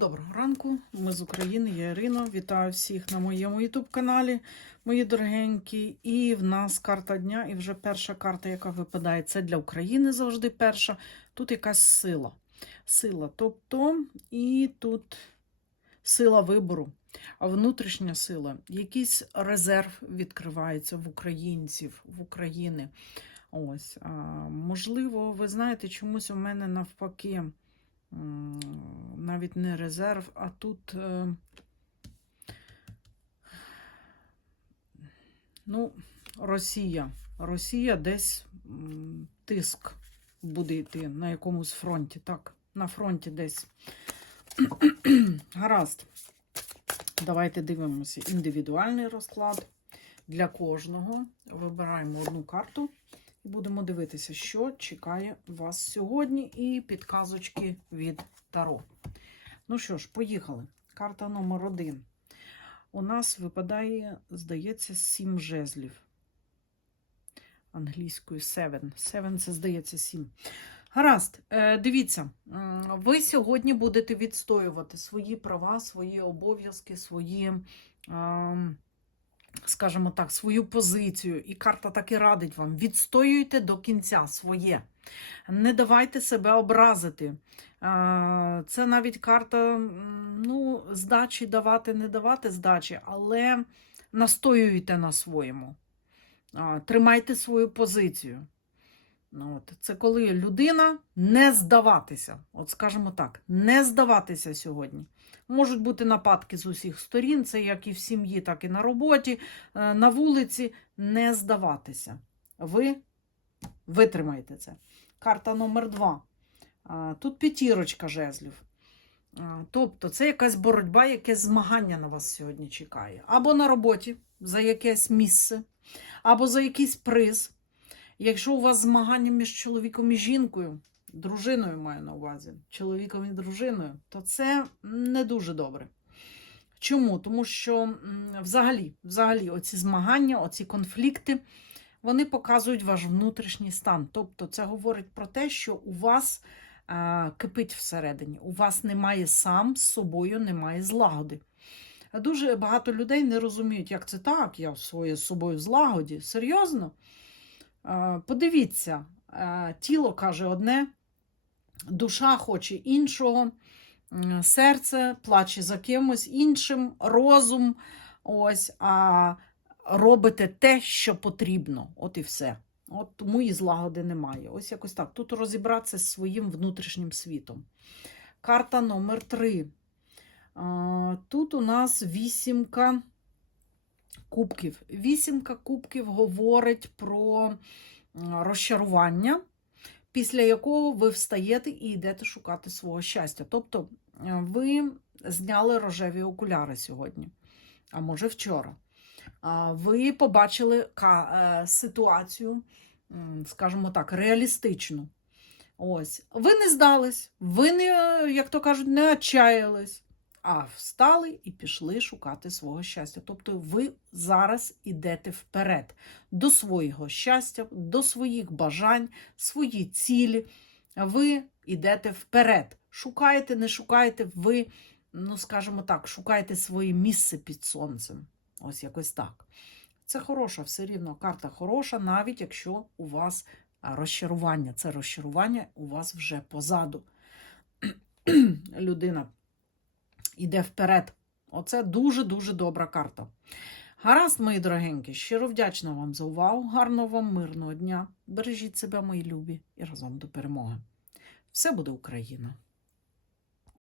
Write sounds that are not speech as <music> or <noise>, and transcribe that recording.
Доброго ранку, ми з України, я Ірина. Вітаю всіх на моєму ютуб-каналі, мої дорогенькі. І в нас карта дня, і вже перша карта, яка випадає, це для України завжди перша. Тут якась сила. Сила, тобто, і тут сила вибору, внутрішня сила. Якийсь резерв відкривається в українців, в України. Ось, можливо, ви знаєте, чомусь у мене навпаки. Навіть не резерв, а тут, е, ну, Росія. Росія десь тиск буде йти на якомусь фронті. Так, на фронті десь. <clears throat> Гаразд. Давайте дивимося індивідуальний розклад для кожного. Вибираємо одну карту. І будемо дивитися, що чекає вас сьогодні, і підказочки від Таро. Ну що ж, поїхали. Карта номер один. У нас випадає, здається, сім жезлів. Англійською seven. Seven це, здається, сім. Гаразд, е, дивіться, ви сьогодні будете відстоювати свої права, свої обов'язки, свої. Скажімо так, свою позицію, і карта так і радить вам: відстоюйте до кінця своє. Не давайте себе образити. Це навіть карта ну, здачі давати, не давати здачі, але настоюйте на своєму. Тримайте свою позицію. Ну, От. Це коли людина не здаватися. От скажімо так, не здаватися сьогодні. Можуть бути нападки з усіх сторін, це як і в сім'ї, так і на роботі, е, на вулиці. Не здаватися. Ви витримаєте це. Карта номер два. Тут п'ятірочка жезлів. Тобто це якась боротьба, якесь змагання на вас сьогодні чекає. Або на роботі за якесь місце, або за якийсь приз. Якщо у вас змагання між чоловіком і жінкою, дружиною маю на увазі, чоловіком і дружиною, то це не дуже добре. Чому? Тому що взагалі, взагалі, оці змагання, оці конфлікти, вони показують ваш внутрішній стан. Тобто, це говорить про те, що у вас е, кипить всередині, у вас немає сам з собою, немає злагоди. Дуже багато людей не розуміють, як це так, я своє з собою в злагоді. Серйозно? Е, Подивіться, е, тіло каже одне, душа хоче іншого, серце плаче за кимось іншим, розум. Ось, а робите те, що потрібно. От і все. От тому і злагоди немає. Ось якось так. Тут розібратися з своїм внутрішнім світом. Карта номер три. Тут у нас вісімка кубків. Вісімка кубків говорить про розчарування, після якого ви встаєте і йдете шукати свого щастя. Тобто е, ви зняли рожеві окуляри сьогодні, а може вчора. Ви побачили е, ситуацію, скажімо так, реалістичну. Ось, ви не здались, ви не, е, як то кажуть, не отчаялись, а встали і пішли шукати свого щастя. Тобто ви зараз ідете вперед до свого щастя, до своїх бажань, свої цілі. Ви йдете вперед. Шукаєте, не шукаєте, ви, ну скажімо так, шукаєте своє місце під сонцем. Ось якось так. Це хороша, все рівно карта хороша, навіть якщо у вас розчарування. Це розчарування у вас вже позаду. <clears throat> Людина йде вперед. Оце дуже-дуже добра карта. Гаразд, мої дорогенькі, щиро вдячна вам за увагу. Гарного вам мирного дня. Бережіть себе, мої любі, і разом до перемоги. Все буде Україна!